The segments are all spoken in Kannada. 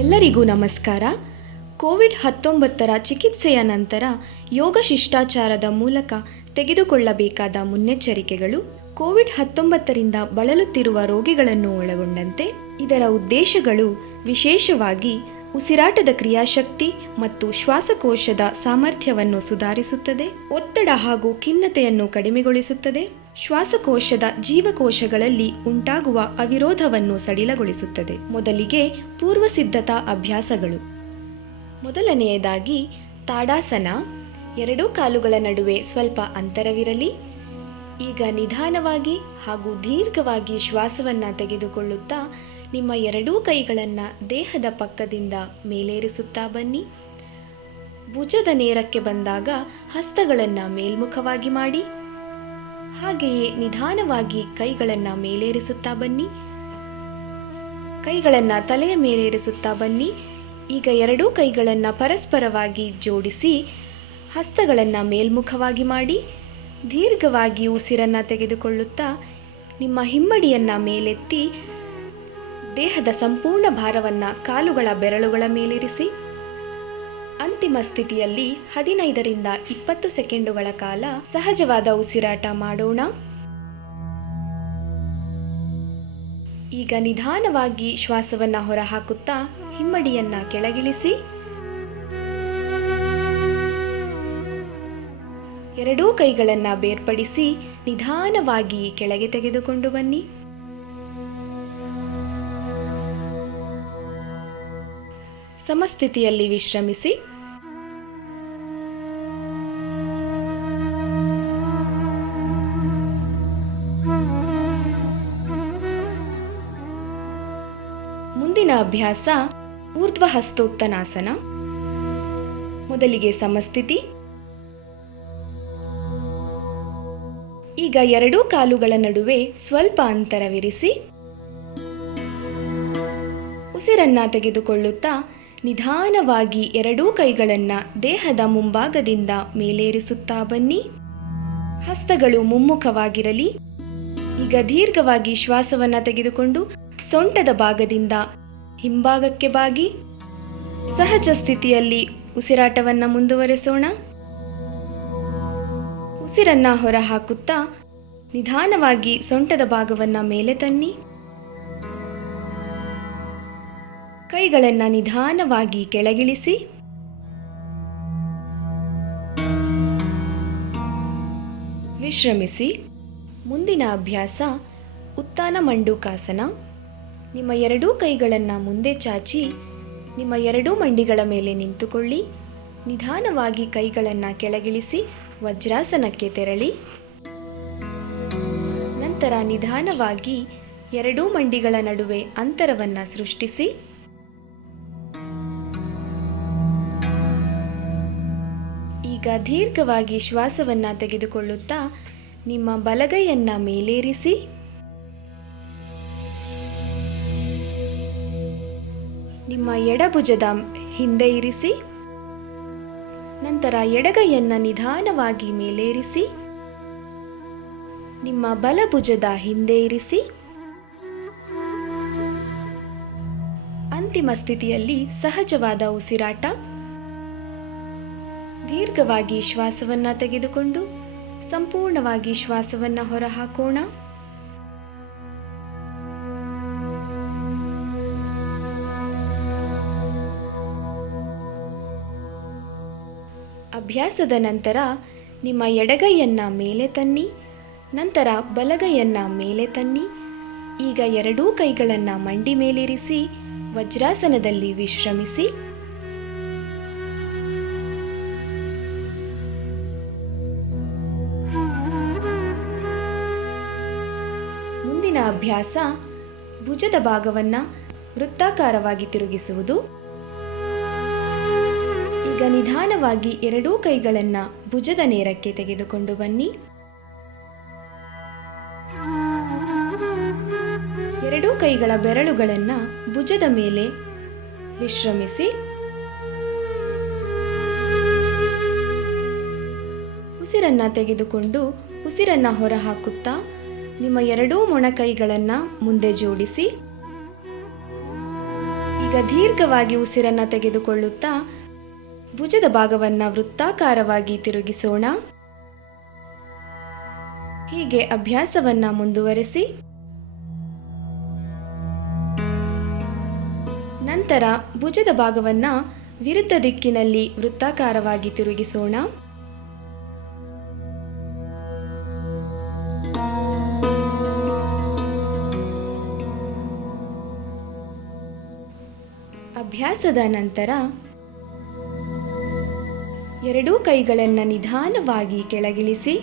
ಎಲ್ಲರಿಗೂ ನಮಸ್ಕಾರ. ಕೋವಿಡ್-19ರ ಚಿಕಿತ್ಸೆಯ ನಂತರ ಯೋಗ ಶಿಷ್ಟಾಚಾರದ ಮೂಲಕ ತೆಗೆದುಕೊಳ್ಳಬೇಕಾದ ಮುನ್ನೆಚ್ಚರಿಕೆಗಳು, ಕೋವಿಡ್-19ರಿಂದ ಬಳಲುತ್ತಿರುವ ರೋಗಿಗಳನ್ನು ಒಳಗೊಂಡಂತೆ ಇದರ ಉದ್ದೇಶಗಳು ವಿಶೇಷವಾಗಿ ಉಸಿರಾಟದ ಕ್ರಿಯಾಶಕ್ತಿ ಮತ್ತು ಶ್ವಾಸಕೋಶದ ಸಾಮರ್ಥ್ಯವನ್ನು ಸುಧಾರಿಸುತ್ತದೆ, ಒತ್ತಡ ಹಾಗೂ ಖಿನ್ನತೆಯನ್ನು ಕಡಿಮೆಗೊಳಿಸುತ್ತದೆ, ಶ್ವಾಸಕೋಶದ ಜೀವಕೋಶಗಳಲ್ಲಿ ಉಂಟಾಗುವ ಅವಿರೋಧವನ್ನು ಸಡಿಲಗೊಳಿಸುತ್ತದೆ. ಮೊದಲಿಗೆ ಪೂರ್ವಸಿದ್ಧತಾ ಅಭ್ಯಾಸಗಳು. ಮೊದಲನೆಯದಾಗಿ ತಾಡಾಸನ. ಎರಡೂ ಕಾಲುಗಳ ನಡುವೆ ಸ್ವಲ್ಪ ಅಂತರವಿರಲಿ. ಈಗ ನಿಧಾನವಾಗಿ ಹಾಗೂ ದೀರ್ಘವಾಗಿ ಶ್ವಾಸವನ್ನು ತೆಗೆದುಕೊಳ್ಳುತ್ತಾ ನಿಮ್ಮ ಎರಡೂ ಕೈಗಳನ್ನು ದೇಹದ ಪಕ್ಕದಿಂದ ಮೇಲೇರಿಸುತ್ತಾ ಬನ್ನಿ. ಭುಜದ ನೇರಕ್ಕೆ ಬಂದಾಗ ಹಸ್ತಗಳನ್ನು ಮೇಲ್ಮುಖವಾಗಿ ಮಾಡಿ. ಹಾಗೆಯೇ ನಿಧಾನವಾಗಿ ಕೈಗಳನ್ನು ಮೇಲೇರಿಸುತ್ತಾ ಬನ್ನಿ. ಕೈಗಳನ್ನು ತಲೆಯ ಮೇಲೇರಿಸುತ್ತಾ ಬನ್ನಿ. ಈಗ ಎರಡೂ ಕೈಗಳನ್ನು ಪರಸ್ಪರವಾಗಿ ಜೋಡಿಸಿ ಹಸ್ತಗಳನ್ನು ಮೇಲ್ಮುಖವಾಗಿ ಮಾಡಿ ದೀರ್ಘವಾಗಿ ಉಸಿರನ್ನು ತೆಗೆದುಕೊಳ್ಳುತ್ತಾ ನಿಮ್ಮ ಹಿಮ್ಮಡಿಯನ್ನು ಮೇಲೆತ್ತಿ ದೇಹದ ಸಂಪೂರ್ಣ ಭಾರವನ್ನು ಕಾಲುಗಳ ಬೆರಳುಗಳ ಮೇಲಿರಿಸಿ. ಅಂತಿಮ ಸ್ಥಿತಿಯಲ್ಲಿ 15ರಿಂದ 20 ಸೆಕೆಂಡುಗಳ ಕಾಲ ಸಹಜವಾದ ಉಸಿರಾಟ ಮಾಡೋಣ. ಈಗ ನಿಧಾನವಾಗಿ ಶ್ವಾಸವನ್ನು ಹೊರಹಾಕುತ್ತಾ ಹಿಮ್ಮಡಿಯನ್ನು ಕೆಳಗಿಳಿಸಿ. ಎರಡೂ ಕೈಗಳನ್ನು ಬೇರ್ಪಡಿಸಿ ನಿಧಾನವಾಗಿ ಕೆಳಗೆ ತೆಗೆದುಕೊಂಡು ಬನ್ನಿ. ಸಮಸ್ಥಿತಿಯಲ್ಲಿ ವಿಶ್ರಮಿಸಿ. ಮುಂದಿನ ಅಭ್ಯಾಸ ಊರ್ಧ್ವ ಹಸ್ತೋತ್ತನಾಸನ. ಮೊದಲಿಗೆ ಸಮಸ್ಥಿತಿ. ಈಗ ಎರಡೂ ಕಾಲುಗಳ ನಡುವೆ ಸ್ವಲ್ಪ ಅಂತರವಿರಿಸಿ ಉಸಿರನ್ನ ತೆಗೆದುಕೊಳ್ಳುತ್ತಾ ನಿಧಾನವಾಗಿ ಎರಡೂ ಕೈಗಳನ್ನು ದೇಹದ ಮುಂಭಾಗದಿಂದ ಮೇಲೇರಿಸುತ್ತಾ ಬನ್ನಿ. ಹಸ್ತಗಳು ಮುಮ್ಮುಖವಾಗಿರಲಿ. ಈಗ ದೀರ್ಘವಾಗಿ ಶ್ವಾಸವನ್ನು ತೆಗೆದುಕೊಂಡು ಸೊಂಟದ ಭಾಗದಿಂದ ಹಿಂಭಾಗಕ್ಕೆ ಬಾಗಿ ಸಹಜ ಸ್ಥಿತಿಯಲ್ಲಿ ಉಸಿರಾಟವನ್ನು ಮುಂದುವರೆಸೋಣ. ಉಸಿರನ್ನ ಹೊರಹಾಕುತ್ತಾ ನಿಧಾನವಾಗಿ ಸೊಂಟದ ಭಾಗವನ್ನು ಮೇಲೆ ತನ್ನಿ. ಕೈಗಳನ್ನು ನಿಧಾನವಾಗಿ ಕೆಳಗಿಳಿಸಿ. ವಿಶ್ರಮಿಸಿ. ಮುಂದಿನ ಅಭ್ಯಾಸ ಉತ್ಥಾನ ಮಂಡೂಕಾಸನ. ನಿಮ್ಮ ಎರಡೂ ಕೈಗಳನ್ನು ಮುಂದೆ ಚಾಚಿ ನಿಮ್ಮ ಎರಡೂ ಮಂಡಿಗಳ ಮೇಲೆ ನಿಂತುಕೊಳ್ಳಿ. ನಿಧಾನವಾಗಿ ಕೈಗಳನ್ನು ಕೆಳಗಿಳಿಸಿ ವಜ್ರಾಸನಕ್ಕೆ ತೆರಳಿ. ನಂತರ ನಿಧಾನವಾಗಿ ಎರಡೂ ಮಂಡಿಗಳ ನಡುವೆ ಅಂತರವನ್ನು ಸೃಷ್ಟಿಸಿ. ಈಗ ದೀರ್ಘವಾಗಿ ಶ್ವಾಸವನ್ನು ತೆಗೆದುಕೊಳ್ಳುತ್ತಾ ನಿಮ್ಮ ಬಲಗೈಯನ್ನು ಮೇಲೇರಿಸಿ. ನಿಮ್ಮ ಎಡಭುಜದ ಹಿಂದೆ ಇರಿಸಿ. ನಂತರ ಎಡಗೈಯನ್ನು ನಿಧಾನವಾಗಿ ಮೇಲೇರಿಸಿ ನಿಮ್ಮ ಬಲಭುಜದ ಹಿಂದೆ ಇರಿಸಿ. ಅಂತಿಮ ಸ್ಥಿತಿಯಲ್ಲಿ ಸಹಜವಾದ ಉಸಿರಾಟ. ದೀರ್ಘವಾಗಿ ಶ್ವಾಸವನ್ನು ತೆಗೆದುಕೊಂಡು ಸಂಪೂರ್ಣವಾಗಿ ಶ್ವಾಸವನ್ನು ಹೊರಹಾಕೋಣ. ಅಭ್ಯಾಸದ ನಂತರ ನಿಮ್ಮ ಎಡಗೈಯನ್ನು ಮೇಲೆ ತನ್ನಿ. ನಂತರ ಬಲಗೈಯನ್ನು ಮೇಲೆ ತನ್ನಿ. ಈಗ ಎರಡೂ ಕೈಗಳನ್ನು ಮಂಡಿ ಮೇಲಿರಿಸಿ ವಜ್ರಾಸನದಲ್ಲಿ ವಿಶ್ರಮಿಸಿ. ಮುಂದಿನ ಅಭ್ಯಾಸ ಭುಜದ ಭಾಗವನ್ನು ವೃತ್ತಾಕಾರವಾಗಿ ತಿರುಗಿಸುವುದು. ಈಗ ನಿಧಾನವಾಗಿ ಎರಡೂ ಕೈಗಳನ್ನು ಭುಜದ ನೇರಕ್ಕೆ ತೆಗೆದುಕೊಂಡು ಬನ್ನಿ. ಎರಡೂ ಕೈಗಳ ಬೆರಳುಗಳನ್ನು ಭುಜದ ಮೇಲೆ ವಿಶ್ರಮಿಸಿ. ಉಸಿರನ್ನು ತೆಗೆದುಕೊಂಡು ಉಸಿರನ್ನು ಹೊರಹಾಕುತ್ತಾ ನಿಮ್ಮ ಎರಡೂ ಮೊಣಕೈಗಳನ್ನು ಮುಂದೆ ಜೋಡಿಸಿ. ಈಗ ಈಗ ದೀರ್ಘವಾಗಿ ಉಸಿರನ್ನು ತೆಗೆದುಕೊಳ್ಳುತ್ತಾ ಭುಜದ ಭಾಗವನ್ನು ವೃತ್ತಾಕಾರವಾಗಿ ತಿರುಗಿಸೋಣ. ಹೀಗೆ ಅಭ್ಯಾಸವನ್ನು ಮುಂದುವರಿಸಿ. ನಂತರ ಭುಜದ ಭಾಗವನ್ನು ವಿರುದ್ಧ ದಿಕ್ಕಿನಲ್ಲಿ ವೃತ್ತಾಕಾರವಾಗಿ ತಿರುಗಿಸೋಣ. ಅಭ್ಯಾಸದ ನಂತರ ಎರಡೂ ಕೈಗಳನ್ನು ನಿಧಾನವಾಗಿ ಕೆಳಗಿಳಿಸಿ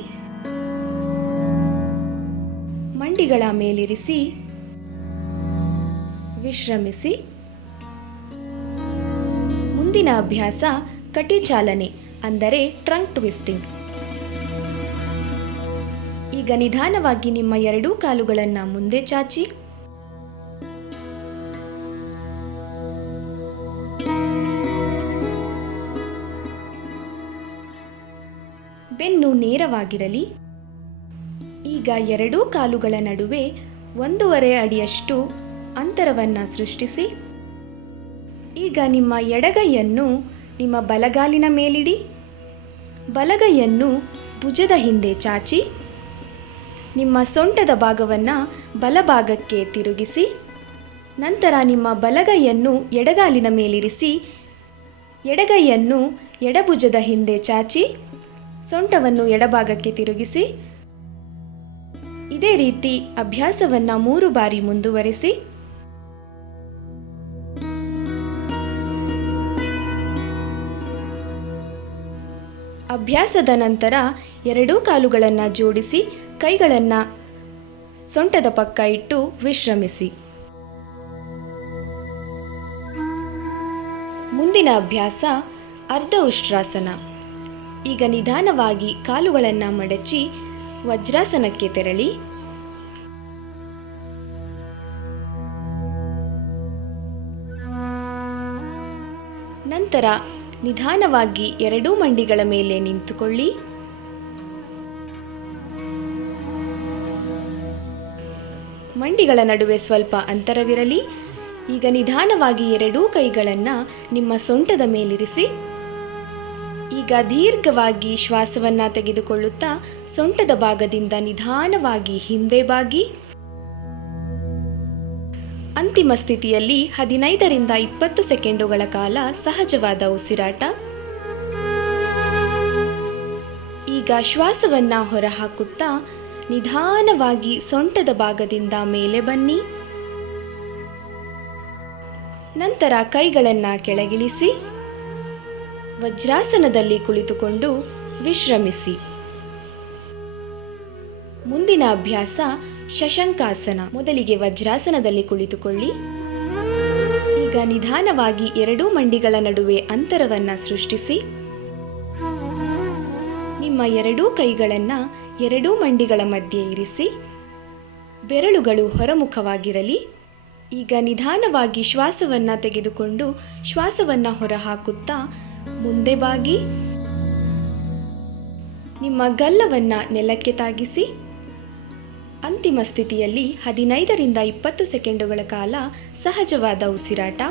ಮಂಡಿಗಳ ಮೇಲಿರಿಸಿ ವಿಶ್ರಮಿಸಿ. ಮುಂದಿನ ಅಭ್ಯಾಸ ಕಟಿ ಚಾಲನೆ, ಅಂದರೆ ಟ್ರಂಕ್ ಟ್ವಿಸ್ಟಿಂಗ್. ಈಗ ನಿಧಾನವಾಗಿ ನಿಮ್ಮ ಎರಡೂ ಕಾಲುಗಳನ್ನು ಮುಂದೆ ಚಾಚಿ ಬೆನ್ನು ನೇರವಾಗಿರಲಿ. ಈಗ ಎರಡೂ ಕಾಲುಗಳ ನಡುವೆ 1.5 ಅಡಿಯಷ್ಟು ಅಂತರವನ್ನು ಸೃಷ್ಟಿಸಿ. ಈಗ ನಿಮ್ಮ ಎಡಗೈಯನ್ನು ನಿಮ್ಮ ಬಲಗಾಲಿನ ಮೇಲಿಡಿ. ಬಲಗೈಯನ್ನು ಭುಜದ ಹಿಂದೆ ಚಾಚಿ ನಿಮ್ಮ ಸೊಂಟದ ಭಾಗವನ್ನು ಬಲಭಾಗಕ್ಕೆ ತಿರುಗಿಸಿ. ನಂತರ ನಿಮ್ಮ ಬಲಗೈಯನ್ನು ಎಡಗಾಲಿನ ಮೇಲಿರಿಸಿ ಎಡಗೈಯನ್ನು ಎಡಭುಜದ ಹಿಂದೆ ಚಾಚಿ ಸೊಂಟವನ್ನು ಎಡಭಾಗಕ್ಕೆ ತಿರುಗಿಸಿ. ಇದೇ ರೀತಿ ಅಭ್ಯಾಸವನ್ನು 3 ಬಾರಿ ಮುಂದುವರಿಸಿ. ಅಭ್ಯಾಸದ ನಂತರ ಎರಡೂ ಕಾಲುಗಳನ್ನು ಜೋಡಿಸಿ ಕೈಗಳನ್ನು ಸೊಂಟದ ಪಕ್ಕ ಇಟ್ಟು ವಿಶ್ರಮಿಸಿ. ಮುಂದಿನ ಅಭ್ಯಾಸ ಅರ್ಧ ಉಷ್ಟ್ರಾಸನ. ಈಗ ನಿಧಾನವಾಗಿ ಕಾಲುಗಳನ್ನು ಮಡಚಿ ವಜ್ರಾಸನಕ್ಕೆ ತೆರಳಿ. ನಂತರ ನಿಧಾನವಾಗಿ ಎರಡೂ ಮಂಡಿಗಳ ಮೇಲೆ ನಿಂತುಕೊಳ್ಳಿ. ಮಂಡಿಗಳ ನಡುವೆ ಸ್ವಲ್ಪ ಅಂತರವಿರಲಿ. ಈಗ ನಿಧಾನವಾಗಿ ಎರಡೂ ಕೈಗಳನ್ನು ನಿಮ್ಮ ಸೊಂಟದ ಮೇಲಿರಿಸಿ. ಈಗ ದೀರ್ಘವಾಗಿ ಶ್ವಾಸವನ್ನು ತೆಗೆದುಕೊಳ್ಳುತ್ತಾ ಸೊಂಟದ ಭಾಗದಿಂದ ನಿಧಾನವಾಗಿ ಹಿಂದೆ ಬಾಗಿ. ಅಂತಿಮ ಸ್ಥಿತಿಯಲ್ಲಿ 15 ರಿಂದ 20 ಸೆಕೆಂಡುಗಳ ಕಾಲ ಸಹಜವಾದ ಉಸಿರಾಟ. ಈಗ ಶ್ವಾಸವನ್ನು ಹೊರಹಾಕುತ್ತಾ ನಿಧಾನವಾಗಿ ಸೊಂಟದ ಭಾಗದಿಂದ ಮೇಲೆ ಬನ್ನಿ. ನಂತರ ಕೈಗಳನ್ನು ಕೆಳಗಿಳಿಸಿ ವಜ್ರಾಸನದಲ್ಲಿ ಕುಳಿತುಕೊಂಡು ವಿಶ್ರಮಿಸಿ. ಮುಂದಿನ ಅಭ್ಯಾಸ ಶಶಂಕಾಸನ. ಮೊದಲಿಗೆ ವಜ್ರಾಸನದಲ್ಲಿ ಕುಳಿತುಕೊಳ್ಳಿ. ಈಗ ನಿಧಾನವಾಗಿ ಎರಡೂ ಮಂಡಿಗಳ ನಡುವೆ ಅಂತರವನ್ನು ಸೃಷ್ಟಿಸಿ. ನಿಮ್ಮ ಎರಡೂ ಕೈಗಳನ್ನು ಎರಡೂ ಮಂಡಿಗಳ ಮಧ್ಯೆ ಇರಿಸಿ. ಬೆರಳುಗಳು ಹೊರಮುಖವಾಗಿರಲಿ. ಈಗ ನಿಧಾನವಾಗಿ ಶ್ವಾಸವನ್ನು ತೆಗೆದುಕೊಂಡು ಶ್ವಾಸವನ್ನು ಹೊರಹಾಕುತ್ತಾ ಮುಂದೆ ಬಾಗಿ ನಿಮ್ಮ ಗಲ್ಲವನ್ನು ನೆಲಕ್ಕೆ ತಾಗಿಸಿ. ಅಂತಿಮ ಸ್ಥಿತಿಯಲ್ಲಿ 15 ರಿಂದ 20 ಸೆಕೆಂಡುಗಳ ಕಾಲ ಸಹಜವಾದ ಉಸಿರಾಟ.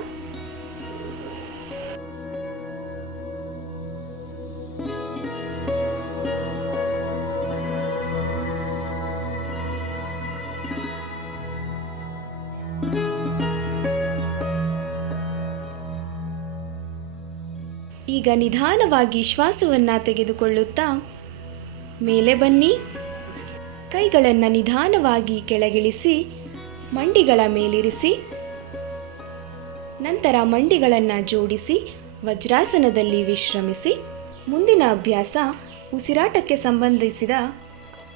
ಈಗ ನಿಧಾನವಾಗಿ ಶ್ವಾಸವನ್ನು ತೆಗೆದುಕೊಳ್ಳುತ್ತಾ ಮೇಲೆ ಬನ್ನಿ. ಕೈಗಳನ್ನು ನಿಧಾನವಾಗಿ ಕೆಳಗಿಳಿಸಿ ಮಂಡಿಗಳ ಮೇಲಿರಿಸಿ. ನಂತರ ಮಂಡಿಗಳನ್ನು ಜೋಡಿಸಿ ವಜ್ರಾಸನದಲ್ಲಿ ವಿಶ್ರಮಿಸಿ. ಮುಂದಿನ ಅಭ್ಯಾಸ ಉಸಿರಾಟಕ್ಕೆ ಸಂಬಂಧಿಸಿದ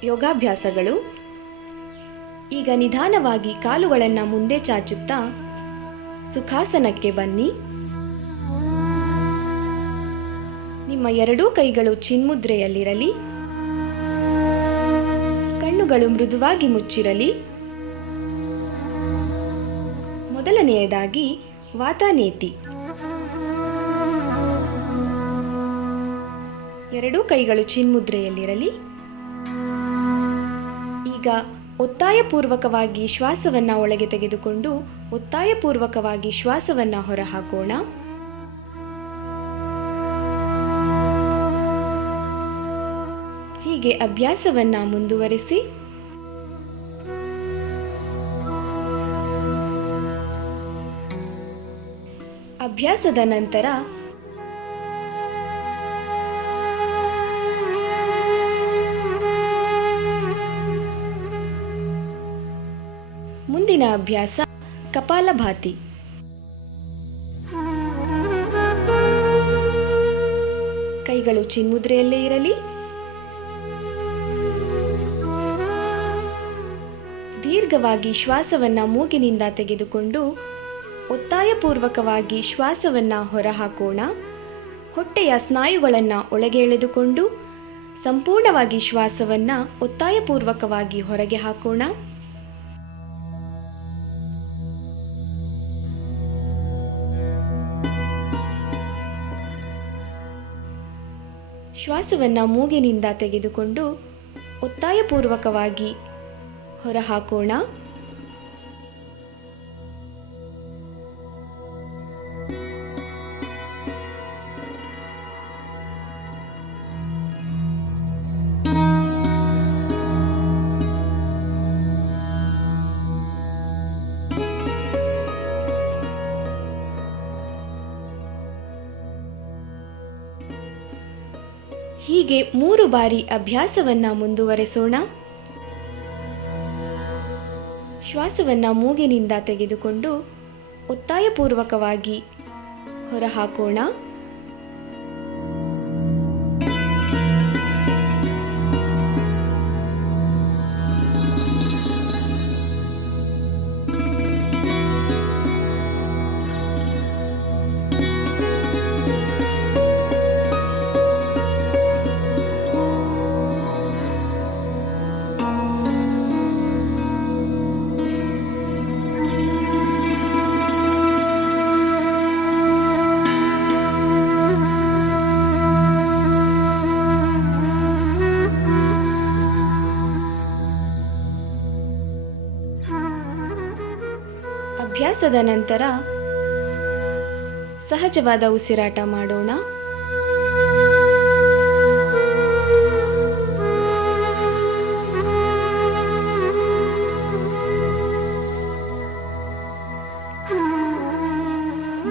ಯೋಗಾಭ್ಯಾಸಗಳು. ಈಗ ನಿಧಾನವಾಗಿ ಕಾಲುಗಳನ್ನು ಮುಂದೆ ಚಾಚುತ್ತಾ ಸುಖಾಸನಕ್ಕೆ ಬನ್ನಿ. ನಿಮ್ಮ ಎರಡೂ ಕೈಗಳು ಚಿನ್ಮುದ್ರೆಯಲ್ಲಿರಲಿ. ಕಣ್ಣುಗಳು ಮೃದುವಾಗಿ ಮುಚ್ಚಿರಲಿ. ಮೊದಲನೆಯದಾಗಿ ವಾತಾನೇತಿ. ಎರಡೂ ಕೈಗಳು ಚಿನ್ಮುದ್ರೆಯಲ್ಲಿರಲಿ. ಈಗ ಒತ್ತಾಯಪೂರ್ವಕವಾಗಿ ಶ್ವಾಸವನ್ನು ಒಳಗೆ ತೆಗೆದುಕೊಂಡು ಒತ್ತಾಯಪೂರ್ವಕವಾಗಿ ಶ್ವಾಸವನ್ನು ಹೊರಹಾಕೋಣ. ಹೀಗೆ ಅಭ್ಯಾಸವನ್ನು ಮುಂದುವರಿಸಿ. ಅಭ್ಯಾಸದ ನಂತರ ಮುಂದಿನ ಅಭ್ಯಾಸ ಕಪಾಲಭಾತಿ. ಕೈಗಳು ಚಿನ್ಮುದ್ರೆಯಲ್ಲೇ ಇರಲಿ. ದೀರ್ಘವಾಗಿ ಶ್ವಾಸವನ್ನು ಮೂಗಿನಿಂದ ತೆಗೆದುಕೊಂಡು ಒತ್ತಾಯಪೂರ್ವಕವಾಗಿ ಶ್ವಾಸವನ್ನು ಹೊರಹಾಕೋಣ. ಹೊಟ್ಟೆಯ ಸ್ನಾಯುಗಳನ್ನು ಒಳಗೆ ಎಳೆದುಕೊಂಡು ಸಂಪೂರ್ಣವಾಗಿ ಶ್ವಾಸವನ್ನು ಒತ್ತಾಯಪೂರ್ವಕವಾಗಿ ಹೊರಗೆ ಹಾಕೋಣ. ಶ್ವಾಸವನ್ನು ಮೂಗಿನಿಂದ ತೆಗೆದುಕೊಂಡು ಒತ್ತಾಯಪೂರ್ವಕವಾಗಿ ಹೊರಹಾಕೋಣ. ಹೀಗೆ 3 ಬಾರಿ ಅಭ್ಯಾಸವನ್ನು ಮುಂದುವರೆಸೋಣ. ಶ್ವಾಸವನ್ನು ಮೂಗಿನಿಂದ ತೆಗೆದುಕೊಂಡು ಒತ್ತಾಯಪೂರ್ವಕವಾಗಿ ಹೊರಹಾಕೋಣ. ಅಭ್ಯಾಸದ ನಂತರ ಸಹಜವಾದ ಉಸಿರಾಟ ಮಾಡೋಣ.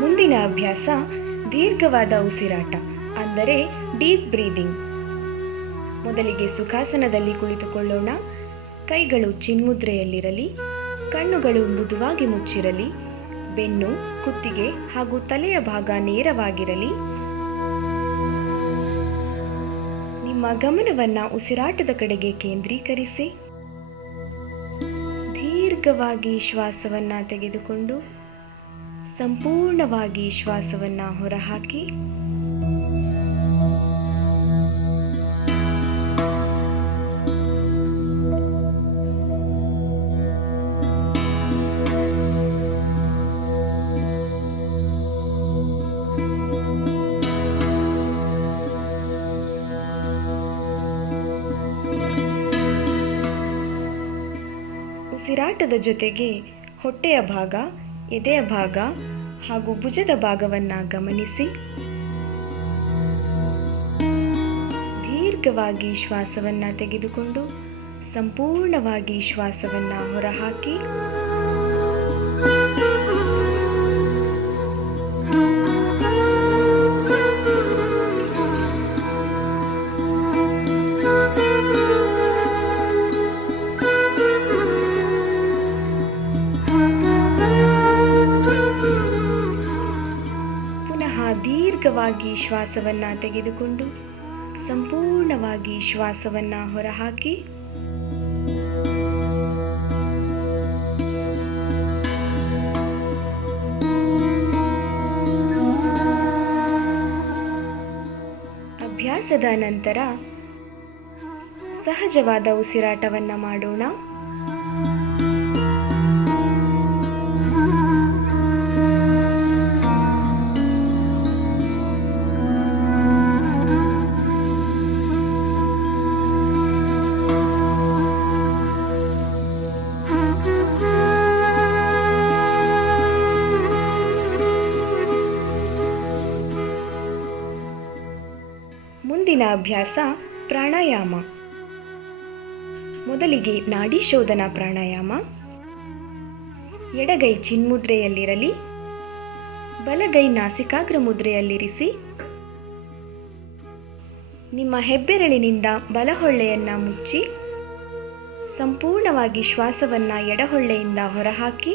ಮುಂದಿನ ಅಭ್ಯಾಸ ದೀರ್ಘವಾದ ಉಸಿರಾಟ, ಅಂದರೆ ಡೀಪ್ ಬ್ರೀದಿಂಗ್. ಮೊದಲಿಗೆ ಸುಖಾಸನದಲ್ಲಿ ಕುಳಿತುಕೊಳ್ಳೋಣ. ಕೈಗಳು ಚಿನ್ಮುದ್ರೆಯಲ್ಲಿರಲಿ. ಕಣ್ಣುಗಳು ಮೃದುವಾಗಿ ಮುಚ್ಚಿರಲಿ. ಬೆನ್ನು, ಕುತ್ತಿಗೆ ಹಾಗೂ ತಲೆಯ ಭಾಗ ನೇರವಾಗಿರಲಿ. ನಿಮ್ಮ ಗಮನವನ್ನು ಉಸಿರಾಟದ ಕಡೆಗೆ ಕೇಂದ್ರೀಕರಿಸಿ. ದೀರ್ಘವಾಗಿ ಶ್ವಾಸವನ್ನು ತೆಗೆದುಕೊಂಡು ಸಂಪೂರ್ಣವಾಗಿ ಶ್ವಾಸವನ್ನು ಹೊರಹಾಕಿ. ಉಸಿರಾಟದ ಜೊತೆಗೆ ಹೊಟ್ಟೆಯ ಭಾಗ, ಎದೆಯ ಭಾಗ ಹಾಗೂ ಭುಜದ ಭಾಗವನ್ನು ಗಮನಿಸಿ. ದೀರ್ಘವಾಗಿ ಶ್ವಾಸವನ್ನು ತೆಗೆದುಕೊಂಡು ಸಂಪೂರ್ಣವಾಗಿ ಶ್ವಾಸವನ್ನು ಹೊರಹಾಕಿ. ದೀರ್ಘವಾಗಿ ಶ್ವಾಸವನ್ನು ತೆಗೆದುಕೊಂಡು ಸಂಪೂರ್ಣವಾಗಿ ಶ್ವಾಸವನ್ನು ಹೊರಹಾಕಿ. ಅಭ್ಯಾಸದ ನಂತರ ಸಹಜವಾದ ಉಸಿರಾಟವನ್ನು ಮಾಡೋಣ. ಮುಂದಿನ ಅಭ್ಯಾಸ ಪ್ರಾಣಾಯಾಮ. ಮೊದಲಿಗೆ ನಾಡಿ ಶೋಧನಾ ಪ್ರಾಣಾಯಾಮ. ಎಡಗೈ ಚಿನ್ಮುದ್ರೆಯಲ್ಲಿರಲಿ, ಬಲಗೈ ನಾಸಿಕಾಗ್ರ ಮುದ್ರೆಯಲ್ಲಿರಿಸಿ. ನಿಮ್ಮ ಹೆಬ್ಬೆರಳಿನಿಂದ ಬಲಹೊಳ್ಳೆಯನ್ನು ಮುಚ್ಚಿ ಸಂಪೂರ್ಣವಾಗಿ ಶ್ವಾಸವನ್ನು ಎಡಹೊಳ್ಳೆಯಿಂದ ಹೊರಹಾಕಿ,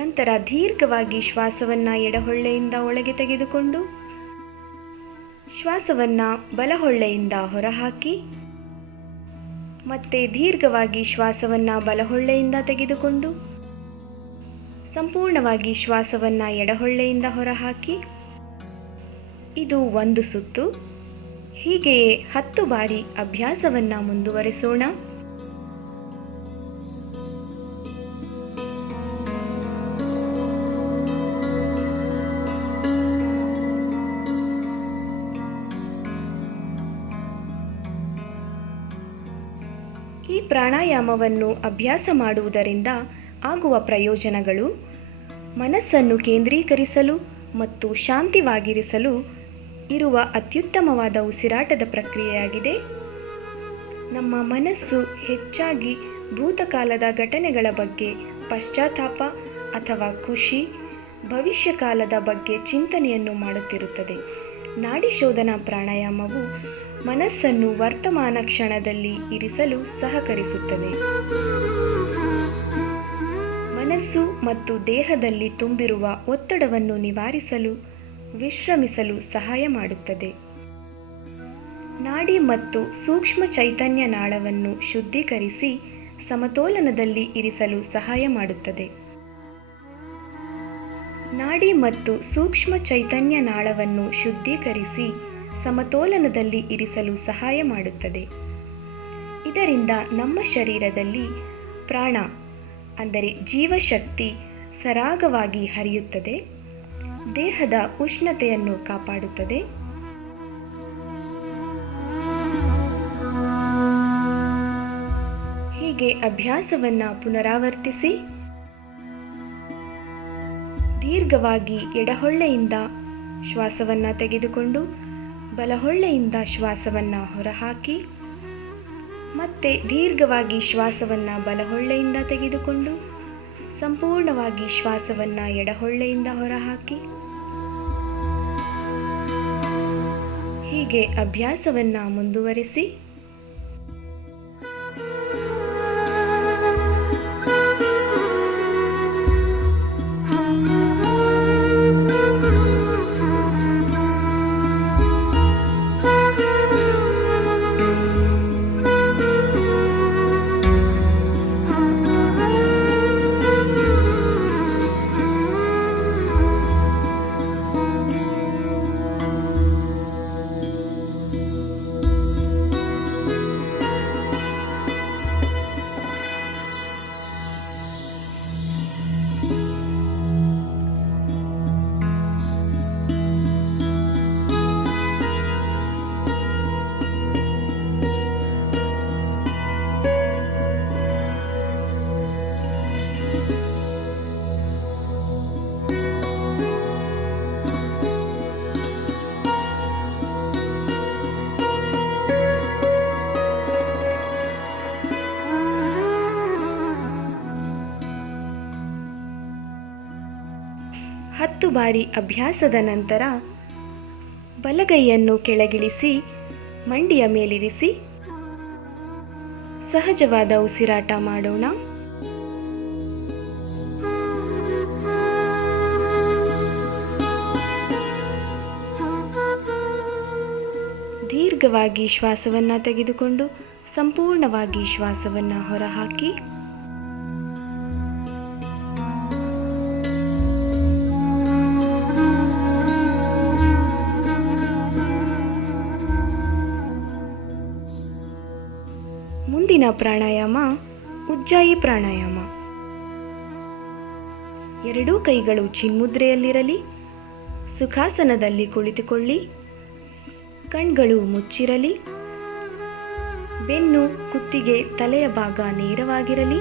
ನಂತರ ದೀರ್ಘವಾಗಿ ಶ್ವಾಸವನ್ನು ಎಡಹೊಳ್ಳೆಯಿಂದ ಒಳಗೆ ತೆಗೆದುಕೊಂಡು ಶ್ವಾಸವನ್ನು ಬಲಹೊಳ್ಳೆಯಿಂದ ಹೊರಹಾಕಿ, ಮತ್ತೆ ದೀರ್ಘವಾಗಿ ಶ್ವಾಸವನ್ನು ಬಲಹೊಳ್ಳೆಯಿಂದ ತೆಗೆದುಕೊಂಡು ಸಂಪೂರ್ಣವಾಗಿ ಶ್ವಾಸವನ್ನು ಎಡಹೊಳ್ಳೆಯಿಂದ ಹೊರಹಾಕಿ. ಇದು 1 ಸುತ್ತು. ಹೀಗೆಯೇ 10 ಬಾರಿ ಅಭ್ಯಾಸವನ್ನು ಮುಂದುವರಿಸೋಣ. ಈ ಪ್ರಾಣಾಯಾಮವನ್ನು ಅಭ್ಯಾಸ ಮಾಡುವುದರಿಂದ ಆಗುವ ಪ್ರಯೋಜನಗಳು: ಮನಸ್ಸನ್ನು ಕೇಂದ್ರೀಕರಿಸಲು ಮತ್ತು ಶಾಂತಿವಾಗಿರಿಸಲು ಇರುವ ಅತ್ಯುತ್ತಮವಾದ ಉಸಿರಾಟದ ಪ್ರಕ್ರಿಯೆಯಾಗಿದೆ. ನಮ್ಮ ಮನಸ್ಸು ಹೆಚ್ಚಾಗಿ ಭೂತಕಾಲದ ಘಟನೆಗಳ ಬಗ್ಗೆ ಪಶ್ಚಾತ್ತಾಪ ಅಥವಾ ಖುಷಿ, ಭವಿಷ್ಯಕಾಲದ ಬಗ್ಗೆ ಚಿಂತನೆಯನ್ನು ಮಾಡುತ್ತಿರುತ್ತದೆ. ನಾಡಿ ಶೋಧನಾ ಪ್ರಾಣಾಯಾಮವು ಮನಸ್ಸನ್ನು ವರ್ತಮಾನ ಕ್ಷಣದಲ್ಲಿ ಇರಿಸಲು ಸಹಕರಿಸುತ್ತದೆ. ಮನಸ್ಸು ಮತ್ತು ದೇಹದಲ್ಲಿ ತುಂಬಿರುವ ಒತ್ತಡವನ್ನು ನಿವಾರಿಸಲು, ವಿಶ್ರಮಿಸಲು ಸಹಾಯ ಮಾಡುತ್ತದೆ. ನಾಡಿ ಮತ್ತು ಸೂಕ್ಷ್ಮ ಚೈತನ್ಯ ನಾಳವನ್ನು ಶುದ್ಧೀಕರಿಸಿ ಸಮತೋಲನದಲ್ಲಿ ಇರಿಸಲು ಸಹಾಯ ಮಾಡುತ್ತದೆ. ನಾಡಿ ಮತ್ತು ಸೂಕ್ಷ್ಮ ಚೈತನ್ಯ ನಾಳವನ್ನು ಶುದ್ಧೀಕರಿಸಿ ಸಮತೋಲನದಲ್ಲಿ ಇರಿಸಲು ಸಹಾಯ ಮಾಡುತ್ತದೆ. ಇದರಿಂದ ನಮ್ಮ ಶರೀರದಲ್ಲಿ ಪ್ರಾಣ ಅಂದರೆ ಜೀವಶಕ್ತಿ ಸರಾಗವಾಗಿ ಹರಿಯುತ್ತದೆ, ದೇಹದ ಉಷ್ಣತೆಯನ್ನು ಕಾಪಾಡುತ್ತದೆ. ಹೀಗೆ ಅಭ್ಯಾಸವನ್ನು ಪುನರಾವರ್ತಿಸಿ. ದೀರ್ಘವಾಗಿ ಎಡಹೊಳ್ಳೆಯಿಂದ ಶ್ವಾಸವನ್ನು ತೆಗೆದುಕೊಂಡು ಬಲಹೊಳ್ಳೆಯಿಂದ ಶ್ವಾಸವನ್ನು ಹೊರಹಾಕಿ, ಮತ್ತೆ ದೀರ್ಘವಾಗಿ ಶ್ವಾಸವನ್ನು ಬಲಹೊಳ್ಳೆಯಿಂದ ತೆಗೆದುಕೊಂಡು ಸಂಪೂರ್ಣವಾಗಿ ಶ್ವಾಸವನ್ನು ಎಡಹೊಳ್ಳೆಯಿಂದ ಹೊರಹಾಕಿ. ಹೀಗೆ ಅಭ್ಯಾಸವನ್ನು ಮುಂದುವರಿಸಿ. ಹತ್ತು ಬಾರಿ ಅಭ್ಯಾಸದ ನಂತರ ಬಲಗೈಯನ್ನು ಕೆಳಗಿಳಿಸಿ ಮಂಡಿಯ ಮೇಲಿರಿಸಿ ಸಹಜವಾದ ಉಸಿರಾಟ ಮಾಡೋಣ. ದೀರ್ಘವಾಗಿ ಶ್ವಾಸವನ್ನು ತೆಗೆದುಕೊಂಡು ಸಂಪೂರ್ಣವಾಗಿ ಶ್ವಾಸವನ್ನು ಹೊರಹಾಕಿ. ಮುಂದಿನ ಪ್ರಾಣಾಯಾಮ ಉಜ್ಜಾಯಿ ಪ್ರಾಣಾಯಾಮ. ಎರಡೂ ಕೈಗಳು ಚಿನ್ಮುದ್ರೆಯಲ್ಲಿರಲಿ. ಸುಖಾಸನದಲ್ಲಿ ಕುಳಿತುಕೊಳ್ಳಿ. ಕಣ್ಗಳು ಮುಚ್ಚಿರಲಿ. ಬೆನ್ನು, ಕುತ್ತಿಗೆ, ತಲೆಯ ಭಾಗ ನೇರವಾಗಿರಲಿ.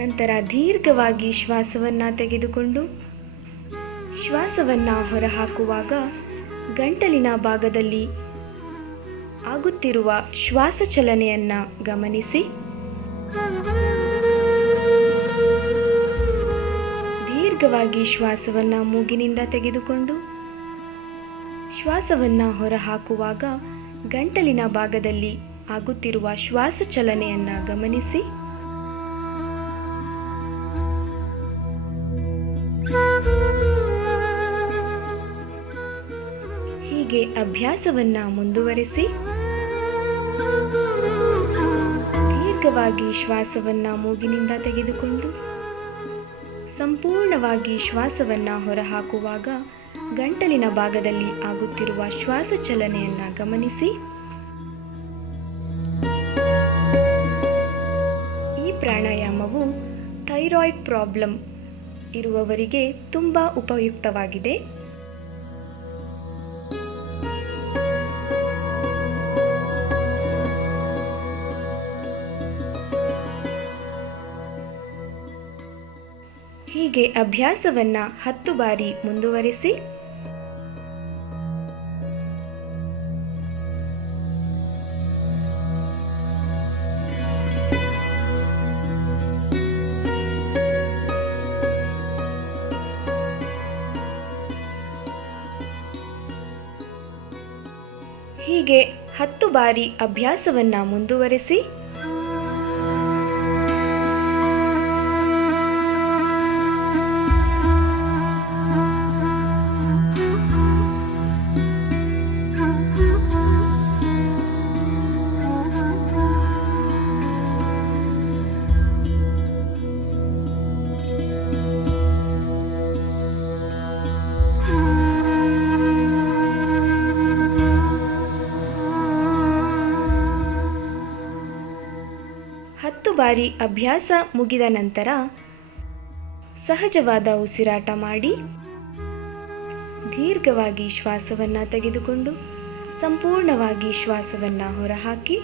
ನಂತರ ದೀರ್ಘವಾಗಿ ಶ್ವಾಸವನ್ನು ತೆಗೆದುಕೊಂಡು ಶ್ವಾಸವನ್ನು ಹೊರಹಾಕುವಾಗ ಗಂಟಲಿನ ಭಾಗದಲ್ಲಿ ಆಗುತ್ತಿರುವ ಶ್ವಾಸ ಚಲನೆಯನ್ನು ಗಮನಿಸಿ. ದೀರ್ಘವಾಗಿ ಶ್ವಾಸವನ್ನು ಮೂಗಿನಿಂದ ತೆಗೆದುಕೊಂಡು ಶ್ವಾಸವನ್ನು ಹೊರಹಾಕುವಾಗ ಗಂಟಲಿನ ಭಾಗದಲ್ಲಿ ಆಗುತ್ತಿರುವ ಶ್ವಾಸ ಚಲನೆಯನ್ನು ಗಮನಿಸಿ. ಹೀಗೆ ಅಭ್ಯಾಸವನ್ನು ಮುಂದುವರೆಸಿ. ದೀರ್ಘವಾಗಿ ಶ್ವಾಸವನ್ನು ಮೂಗಿನಿಂದ ತೆಗೆದುಕೊಂಡು ಸಂಪೂರ್ಣವಾಗಿ ಶ್ವಾಸವನ್ನು ಹೊರಹಾಕುವಾಗ ಗಂಟಲಿನ ಭಾಗದಲ್ಲಿ ಆಗುತ್ತಿರುವ ಶ್ವಾಸ ಚಲನೆಯನ್ನು ಗಮನಿಸಿ. ಈ ಪ್ರಾಣಾಯಾಮವು ಥೈರಾಯ್ಡ್ ಪ್ರಾಬ್ಲಮ್ ಇರುವವರಿಗೆ ತುಂಬ ಉಪಯುಕ್ತವಾಗಿದೆ. ಹೀಗೆ ಅಭ್ಯಾಸವನ್ನು 10 ಬಾರಿ ಮುಂದುವರಿಸಿ. ಹೀಗೆ 10 ಬಾರಿ ಅಭ್ಯಾಸವನ್ನು ಮುಂದುವರಿಸಿ. ಬಾರಿ ಅಭ್ಯಾಸ ಮುಗಿದ ನಂತರ ಸಹಜವಾದ ಉಸಿರಾಟ ಮಾಡಿ ದೀರ್ಘವಾಗಿ ಶ್ವಾಸವನ್ನು ತೆಗೆದುಕೊಂಡು ಸಂಪೂರ್ಣವಾಗಿ ಶ್ವಾಸವನ್ನು ಹೊರಹಾಕಿ.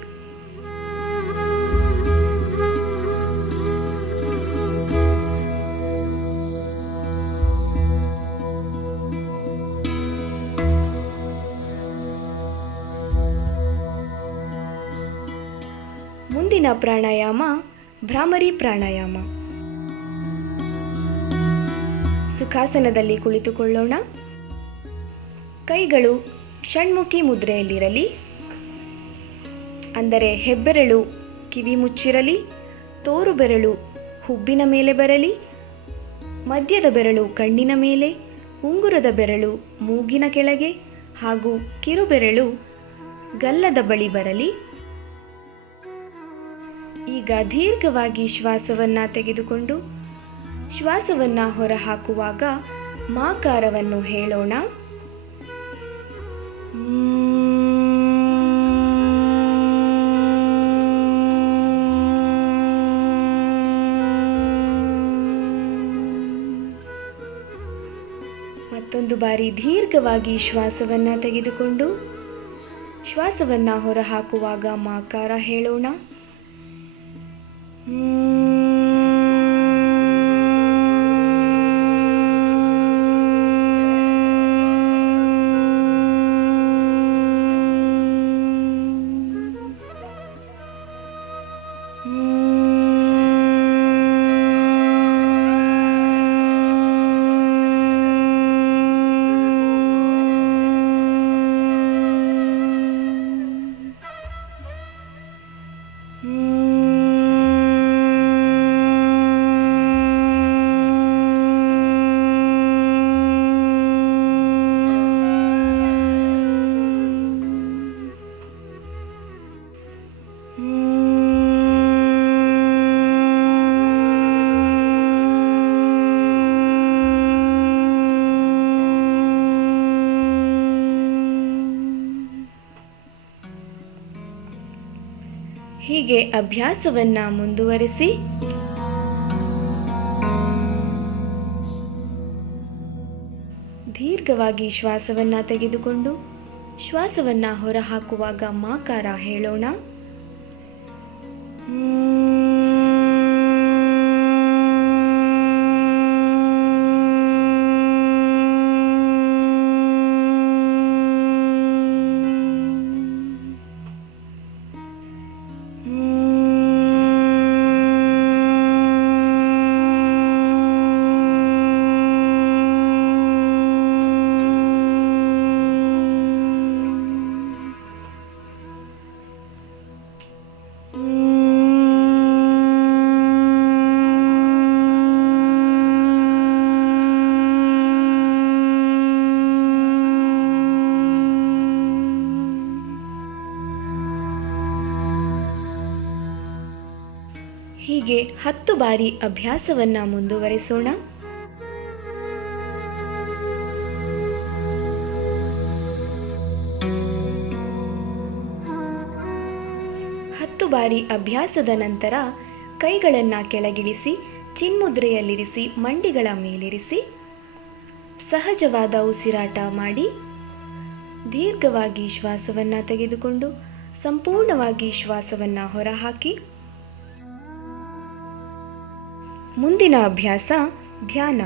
ಮುಂದಿನ ಪ್ರಾಣಾಯಾಮ ಭ್ರಾಮರಿ ಪ್ರಾಣಾಯಾಮ. ಸುಖಾಸನದಲ್ಲಿ ಕುಳಿತುಕೊಳ್ಳೋಣ. ಕೈಗಳು ಷಣ್ಮುಖಿ ಮುದ್ರೆಯಲ್ಲಿರಲಿ, ಅಂದರೆ ಹೆಬ್ಬೆರಳು ಕಿವಿ ಮುಚ್ಚಿರಲಿ, ತೋರು ಬೆರಳು ಹುಬ್ಬಿನ ಮೇಲೆ ಬರಲಿ, ಮಧ್ಯದ ಬೆರಳು ಕಣ್ಣಿನ ಮೇಲೆ, ಉಂಗುರದ ಬೆರಳು ಮೂಗಿನ ಕೆಳಗೆ ಹಾಗೂ ಕಿರುಬೆರಳು ಗಲ್ಲದ ಬಳಿ ಬರಲಿ. ಈಗ ದೀರ್ಘವಾಗಿ ಶ್ವಾಸವನ್ನು ತೆಗೆದುಕೊಂಡು ಶ್ವಾಸವನ್ನು ಹೊರಹಾಕುವಾಗ ಮಾಕಾರವನ್ನು ಹೇಳೋಣ. ಮತ್ತೊಂದು ಬಾರಿ ದೀರ್ಘವಾಗಿ ಶ್ವಾಸವನ್ನು ತೆಗೆದುಕೊಂಡು ಶ್ವಾಸವನ್ನು ಹೊರಹಾಕುವಾಗ ಮಾಕಾರ ಹೇಳೋಣ. ಹೀಗೆ ಅಭ್ಯಾಸವನ್ನು ಮುಂದುವರಿಸಿ. ದೀರ್ಘವಾಗಿ ಶ್ವಾಸವನ್ನು ತೆಗೆದುಕೊಂಡು ಶ್ವಾಸವನ್ನು ಹೊರಹಾಕುವಾಗ ಮಾಕಾರ ಹೇಳೋಣ. ಹೀಗೆ 10 ಬಾರಿ ಅಭ್ಯಾಸವನ್ನು ಮುಂದುವರೆಸೋಣ. ಬಾರಿ ಅಭ್ಯಾಸದ ನಂತರ ಕೈಗಳನ್ನು ಕೆಳಗಿಳಿಸಿ ಚಿನ್ಮುದ್ರೆಯಲ್ಲಿರಿಸಿ ಮಂಡಿಗಳ ಮೇಲಿರಿಸಿ ಸಹಜವಾದ ಉಸಿರಾಟ ಮಾಡಿ ದೀರ್ಘವಾಗಿ ಶ್ವಾಸವನ್ನು ತೆಗೆದುಕೊಂಡು ಸಂಪೂರ್ಣವಾಗಿ ಶ್ವಾಸವನ್ನು ಹೊರಹಾಕಿ. ಮುಂದಿನ ಅಭ್ಯಾಸ ಧ್ಯಾನ.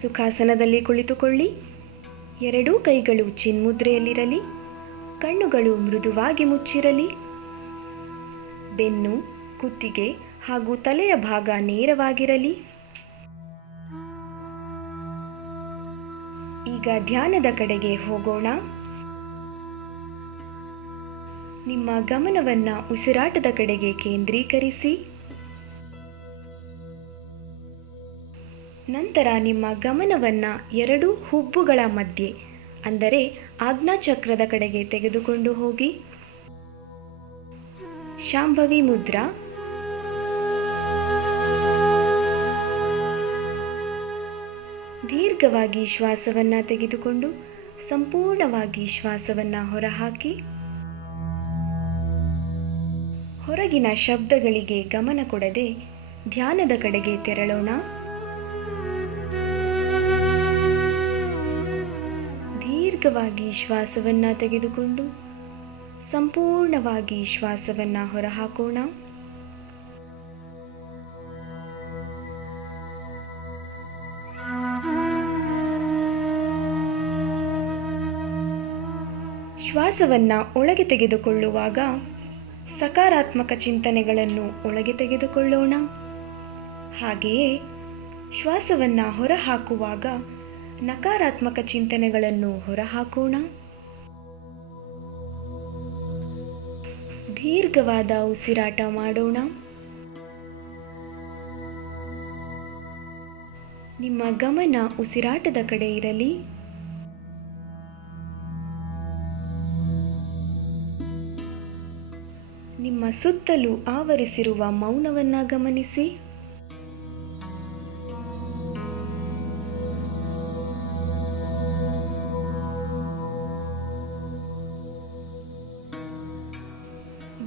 ಸುಖಾಸನದಲ್ಲಿ ಕುಳಿತುಕೊಳ್ಳಿ. ಎರಡೂ ಕೈಗಳು ಚಿನ್ಮುದ್ರೆಯಲ್ಲಿರಲಿ. ಕಣ್ಣುಗಳು ಮೃದುವಾಗಿ ಮುಚ್ಚಿರಲಿ. ಬೆನ್ನು, ಕುತ್ತಿಗೆ ಹಾಗೂ ತಲೆಯ ಭಾಗ ನೇರವಾಗಿರಲಿ. ಈಗ ಧ್ಯಾನದ ಕಡೆಗೆ ಹೋಗೋಣ. ನಿಮ್ಮ ಗಮನವನ್ನು ಉಸಿರಾಟದ ಕಡೆಗೆ ಕೇಂದ್ರೀಕರಿಸಿ. ನಂತರ ನಿಮ್ಮ ಗಮನವನ್ನು 2 ಹುಬ್ಬುಗಳ ಮಧ್ಯೆ ಅಂದರೆ ಆಜ್ಞಾಚಕ್ರದ ಕಡೆಗೆ ತೆಗೆದುಕೊಂಡು ಹೋಗಿ. ಶಾಂಭವಿ ಮುದ್ರಾ. ದೀರ್ಘವಾಗಿ ಶ್ವಾಸವನ್ನು ತೆಗೆದುಕೊಂಡು ಸಂಪೂರ್ಣವಾಗಿ ಶ್ವಾಸವನ್ನು ಹೊರಹಾಕಿ. ಹೊರಗಿನ ಶಬ್ದಗಳಿಗೆ ಗಮನ ಕೊಡದೆ ಧ್ಯಾನದ ಕಡೆಗೆ ತೆರಳೋಣ. ದೀರ್ಘವಾಗಿ ಶ್ವಾಸವನ್ನು ತೆಗೆದುಕೊಂಡು ಸಂಪೂರ್ಣವಾಗಿ ಶ್ವಾಸವನ್ನು ಹೊರಹಾಕೋಣ. ಶ್ವಾಸವನ್ನು ಒಳಗೆ ತೆಗೆದುಕೊಳ್ಳುವಾಗ ಸಕಾರಾತ್ಮಕ ಚಿಂತನೆಗಳನ್ನು ಒಳಗೆ ತೆಗೆದುಕೊಳ್ಳೋಣ. ಹಾಗೆಯೇ ಶ್ವಾಸವನ್ನು ಹೊರಹಾಕುವಾಗ ನಕಾರಾತ್ಮಕ ಚಿಂತನೆಗಳನ್ನು ಹೊರಹಾಕೋಣ. ದೀರ್ಘವಾದ ಉಸಿರಾಟ ಮಾಡೋಣ. ನಿಮ್ಮ ಗಮನ ಉಸಿರಾಟದ ಕಡೆ ಇರಲಿ. ನಿಮ್ಮ ಸುತ್ತಲೂ ಆವರಿಸಿರುವ ಮೌನವನ್ನು ಗಮನಿಸಿ.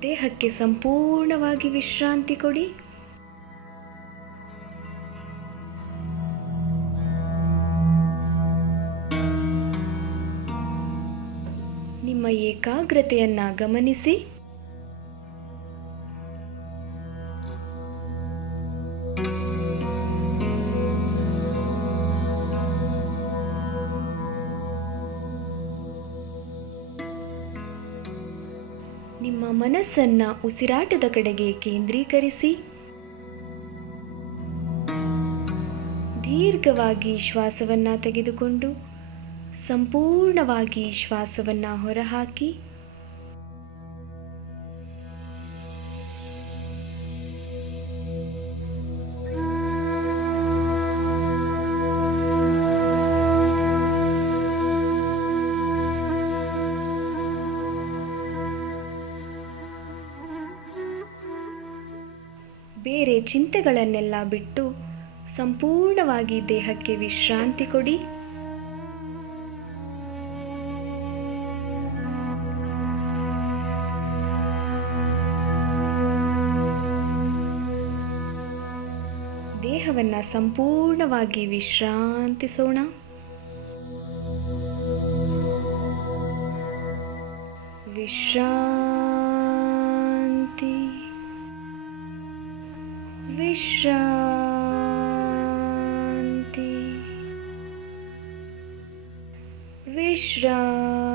ದೇಹಕ್ಕೆ ಸಂಪೂರ್ಣವಾಗಿ ವಿಶ್ರಾಂತಿ ಕೊಡಿ. ನಿಮ್ಮ ಏಕಾಗ್ರತೆಯನ್ನು ಗಮನಿಸಿ. ನಿಮ್ಮ ಮನಸ್ಸನ್ನು ಉಸಿರಾಟದ ಕಡೆಗೆ ಕೇಂದ್ರೀಕರಿಸಿ. ದೀರ್ಘವಾಗಿ ಶ್ವಾಸವನ್ನು ತೆಗೆದುಕೊಂಡು ಸಂಪೂರ್ಣವಾಗಿ ಶ್ವಾಸವನ್ನು ಹೊರಹಾಕಿ. ಬೇರೆ ಚಿಂತೆಗಳನ್ನೆಲ್ಲ ಬಿಟ್ಟು ಸಂಪೂರ್ಣವಾಗಿ ದೇಹಕ್ಕೆ ವಿಶ್ರಾಂತಿ ಕೊಡಿ. ದೇಹವನ್ನು ಸಂಪೂರ್ಣವಾಗಿ ವಿಶ್ರಾಂತಿಸೋಣ. ವಿಶ್ರಾಂತಿ, ವಿಶ್ರಾಂತಿ, ವಿಶ್ರಾಂತಿ.